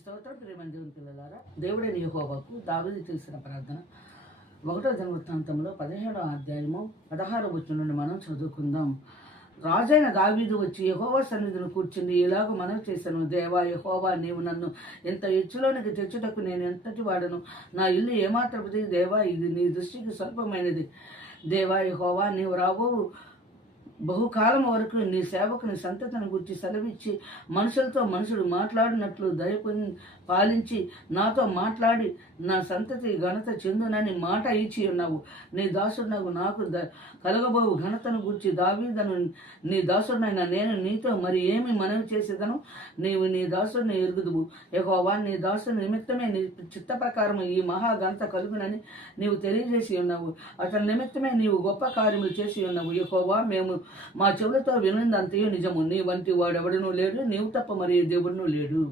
స్తోత్రం. ప్రియమైన దేవుని పిల్లలారా, దేవుడైన యెహోవాకు దావీదు చేసిన ప్రార్థన 1వ దినవృత్తాంతంలో 17వ అధ్యాయము 16వ వచనం నుండి మనం చదువుకుందాం. రాజైన దావీదు వచ్చి యెహోవా సన్నిధిని కూర్చుని ఇలాగ మనవి చేశాను, దేవా యెహోవా, నీవు నన్ను ఇంత ఎచ్చులోనికి తెచ్చుటకు నేను ఎంతటి వాడను? నా ఇల్లు ఏమాత్రపుది? దేవా, ఇది నీ దృష్టికి స్వల్పమైనది. దేవా యెహోవా, నీవు రాబో బహుకాలం వరకు నీ సేవకుని సంతతిని గురించి సెలవిచ్చి మనుషులతో మనుషుడు మాట్లాడినట్లు పాలించి నాతో మాట్లాడి నా సంతతి ఘనత చెందునని మాట ఇచ్చి ఉన్నావు. నీ దాసుడు నాకు కలగబోవు ఘనతను గురించి దావీదును నీ దాసుడినైనా నేను నీతో మరి ఏమి మనవి చేసేదను? నీవు నీ దాసుడిని ఎరుగుదువు. యెహోవా, నీ దాసుని నిమిత్తమే నీ చిత్త ప్రకారం ఈ మహా ఘనత కలుగునని నీవు తెలియజేసి ఉన్నావు. అతని నిమిత్తమే నీవు గొప్ప కార్యములు చేసి ఉన్నావు. యెహోవా, మేము మా చెవులతో వినిందంతయు నిజము. నీ వంటి వాడెవడనూ లేడు, నీవు తప్ప మరి దేవుడును లేడు.